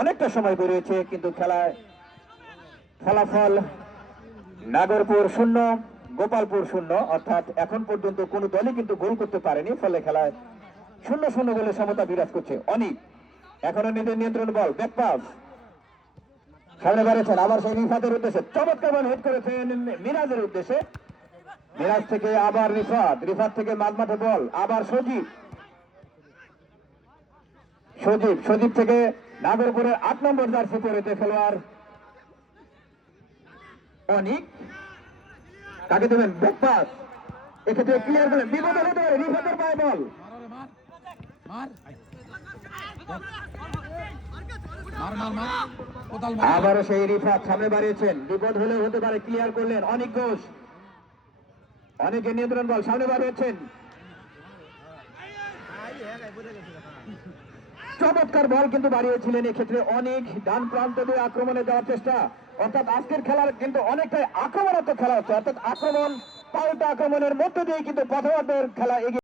অনেকটা সময় বেরিয়েছে, কিন্তু খেলায় ফলাফল নাগরপুর 0 গোপালপুর 0, অর্থাৎ এখন পর্যন্ত কোনো দলই কিন্তু গোল করতে পারেনি। ফলে খেলায় 0-0 গোলে সমতা বিরাজ করছে। অনিক এখনো নিজের নিয়ন্ত্রণ, বল ব্যাক পাস সামনে বাড়িয়েছেন, আবার সেই রিফাতের উদ্দেশ্যে চমৎকার বল হেড করেছেন মিরাজের উদ্দেশ্যে। মিরাজ থেকে আবার রিফাত, রিফাত থেকে মাঝমাঠে বল আবার সজীব, সজীব সজীব থেকে নাগরপুরের 8 নম্বর জার্সি পরেছে খেলোয়াড় অনিক। কাকে দেবেন ব্যাক পাস, এক্ষেত্রে ক্লিয়ার করলেন, বিপদে হতে পারে, রিফাতের পায়ে বল। আবারও সেই রিফাত সামনে বাড়িয়েছেন, বিপদ হলেও হতে পারে, ক্লিয়ার করলেন অনিক ঘোষ। অনেকের নিয়ন্ত্রণ, বল সামনে বাড়িয়েছেন, চমৎকার বল কিন্তু বাড়িয়েছিলেন এক্ষেত্রে অনেক। ডান প্রান্ত দিয়ে আক্রমণে যাওয়ার চেষ্টা, অর্থাৎ আজকের খেলার কিন্তু অনেকটাই আক্রমণাত্মক খেলা হচ্ছে, অর্থাৎ আক্রমণ পাল্টা আক্রমণের মধ্য দিয়ে কিন্তু প্রথমার্ধের খেলা এগিয়ে